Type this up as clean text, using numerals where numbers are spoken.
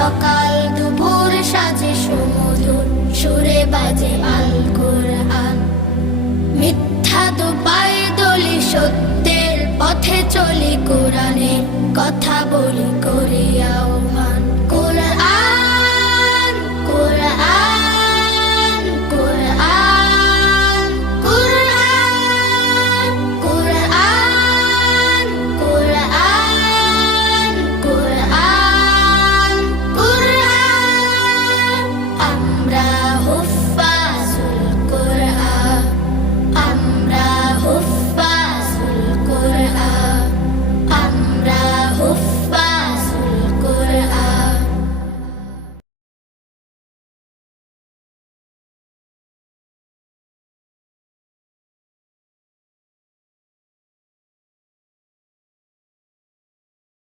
সকাল দুপুর সাজে সুমধুর সুরে বাজে আল কোরআন। মিথ্যা তো পায়ে দলি, সত্যের পথে চলি, কোরআনের কথা